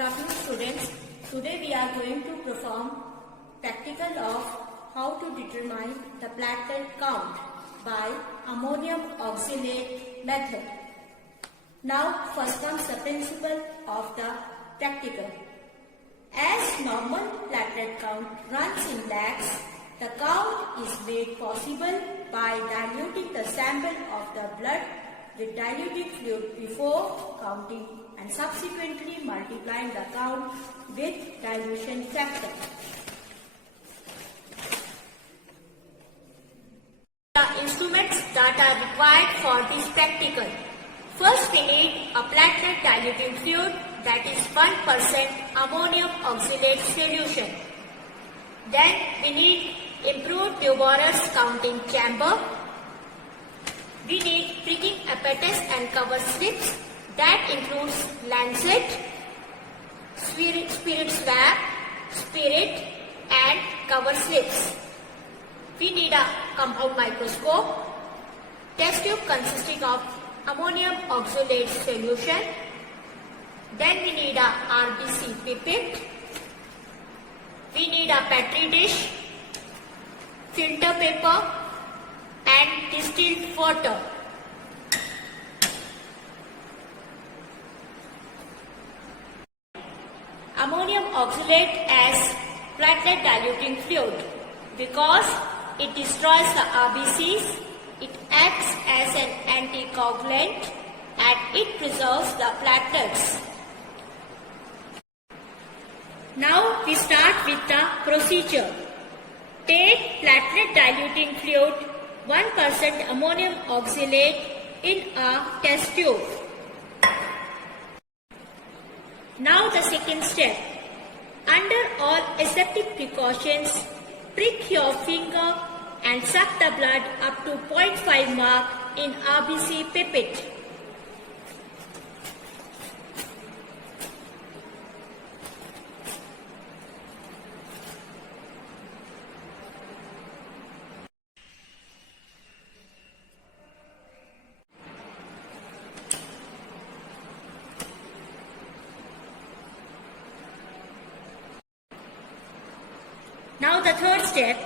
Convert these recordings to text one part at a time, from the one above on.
Good afternoon students. Today we are going to perform practical of how to determine the platelet count by ammonium oxalate method. Now first comes the principle of the practical. As normal platelet count runs in lakhs, the count is made possible by diluting the sample of the blood with diluted fluid before counting and subsequently multiplying the count with dilution factor. The instruments that are required for this practical. First we need a platelet diluting fluid, that is 1% ammonium oxalate solution. Then we need improved Newborer's counting chamber. We need pricking apparatus and cover slips, that includes lancet, spirit swab, spirit and cover slips. We need a compound microscope, test tube consisting of ammonium oxalate solution. Then we need a RBC pipette. We need a petri dish, filter paper and distilled water. Ammonium oxalate as platelet diluting fluid because it destroys the RBCs, it acts as an anticoagulant and it preserves the platelets. Now we start with the procedure. Take platelet diluting fluid 1% ammonium oxalate in a test tube. Now the second step. Under all aseptic precautions, prick your finger and suck the blood up to 0.5 mark in RBC pipette. Now the third step,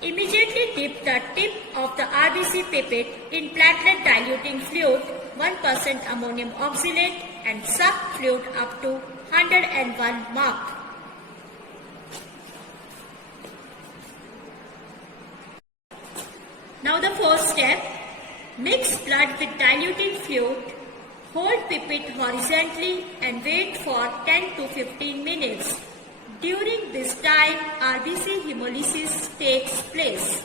immediately dip the tip of the RBC pipette in platelet diluting fluid 1% ammonium oxalate and suck fluid up to 101 mark. Now the fourth step, mix blood with diluting fluid, hold pipette horizontally and wait for 10 to 15 minutes. During this time, RBC hemolysis takes place.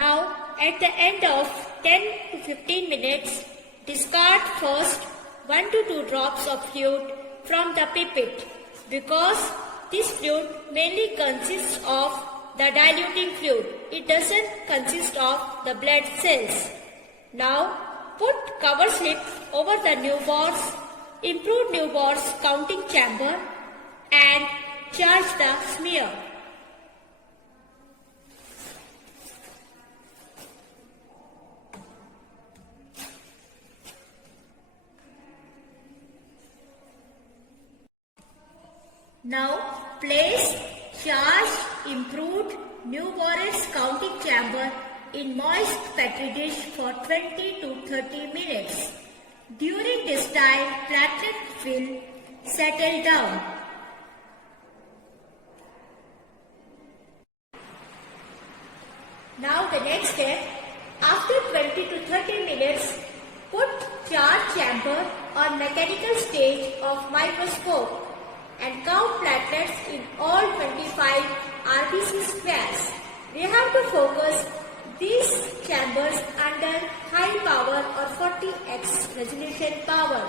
Now, at the end of 10 to 15 minutes, discard first 1 to 2 drops of fluid from the pipette because this fluid mainly consists of the diluting fluid. It doesn't consist of the blood cells. Now, put cover slip over the Newborer's improved Newborer's counting chamber and charge the smear. Now place charged improved Newborer's counting chamber in moist petri dish for 20 to 30 minutes. During this time, platelet will settle down. Now the next step, after 20 to 30 minutes, put charged chamber on mechanical stage of microscope and count platelets in all 25 RBC squares. We have to focus these chambers under high power or 40x resolution power.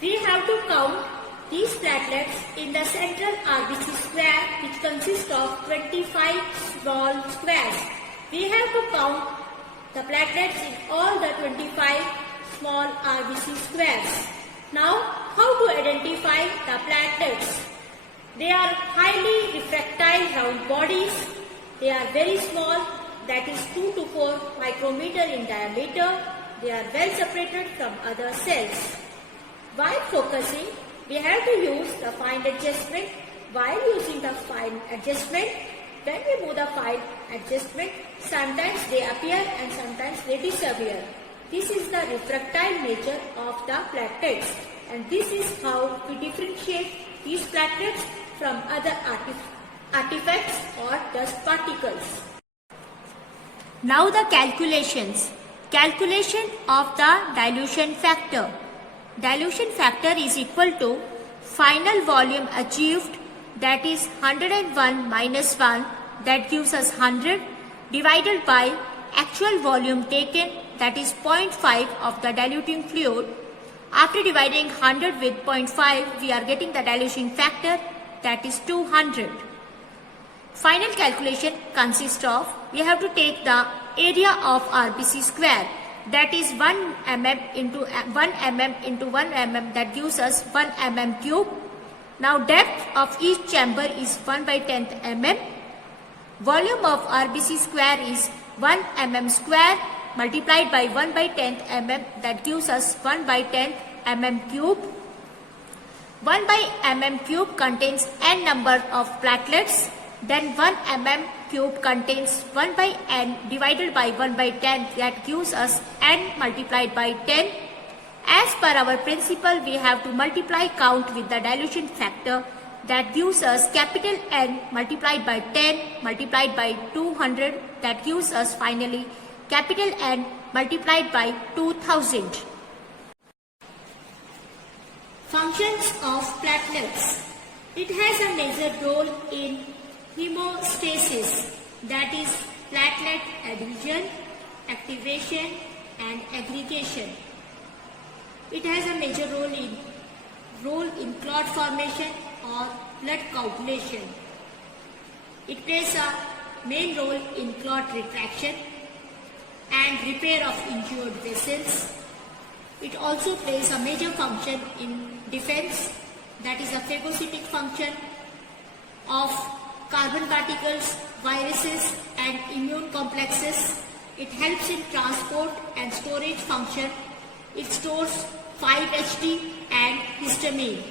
We have to count these platelets in the central RBC square which consists of 25 small squares. We have to count the platelets in all the 25 small RBC squares. Now, how to identify the platelets? They are highly refractile round bodies. They are very small, that is 2 to 4 micrometer in diameter. They are well separated from other cells. While focusing, we have to use the fine adjustment. While using the fine adjustment, when we move the fine adjustment, sometimes they appear and sometimes they disappear. This is the refractile nature of the platelets, and this is how we differentiate these platelets from other artifacts or dust particles. Now the calculations. Calculation of the dilution factor. Dilution factor is equal to final volume achieved, that is 101 minus 1, that gives us 100, divided by actual volume taken, that is 0.5 of the diluting fluid. After dividing 100 with 0.5, we are getting the dilution factor, that is 200. Final calculation consists of, we have to take the area of RBC square, that is 1 mm into 1 mm into 1 mm, that gives us 1 mm cube. Now depth of each chamber is 1 by 10th mm. Volume of RBC square is 1 mm square multiplied by 1 by 10th mm, that gives us 1 by 10th mm cube. 1 by mm cube contains n number of platelets. Then 1 mm cube contains 1 by n divided by 1 by 10, that gives us n multiplied by 10. As per our principle, we have to multiply count with the dilution factor, that gives us capital N multiplied by 10 multiplied by 200, that gives us finally capital N multiplied by 2000. Functions of platelets. It has a major role in hemostasis, that is platelet adhesion, activation and aggregation. It has a major role in clot formation or blood coagulation. It plays a main role in clot retraction and repair of injured vessels. It also plays a major function in defense, that is a phagocytic function of carbon particles, viruses and immune complexes. It helps in transport and storage function. It stores 5-HT and histamine.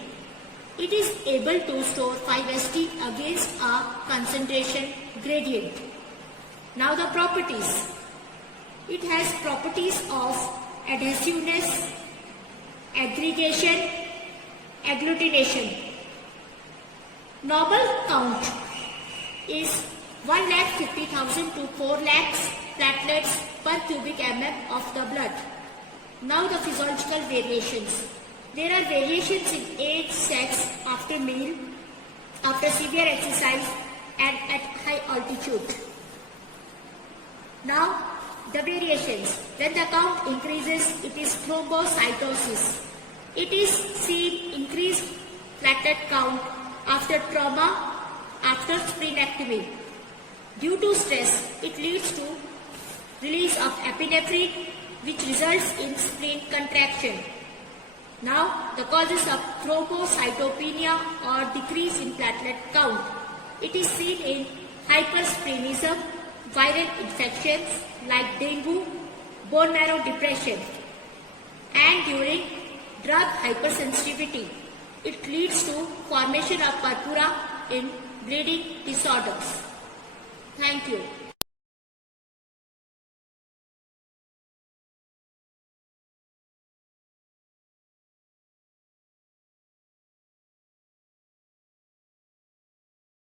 It is able to store 5-HT against a concentration gradient. Now the properties. It has properties of adhesiveness, aggregation, agglutination. Normal count is 1,50,000 to 4 lakhs platelets per cubic mm of the blood. Now the physiological variations. There are variations in age, sex, after meal, after severe exercise and at high altitude. Now the variations. When the count increases, it is thrombocytosis. It is seen increased platelet count after trauma, after splenectomy. Due to stress, it leads to release of epinephrine, which results in spleen contraction. Now, the causes of thrombocytopenia or decrease in platelet count. It is seen in hypersplenism, viral infections like dengue, bone marrow depression, and during drug hypersensitivity. It leads to formation of purpura in bleeding disorders. Thank you.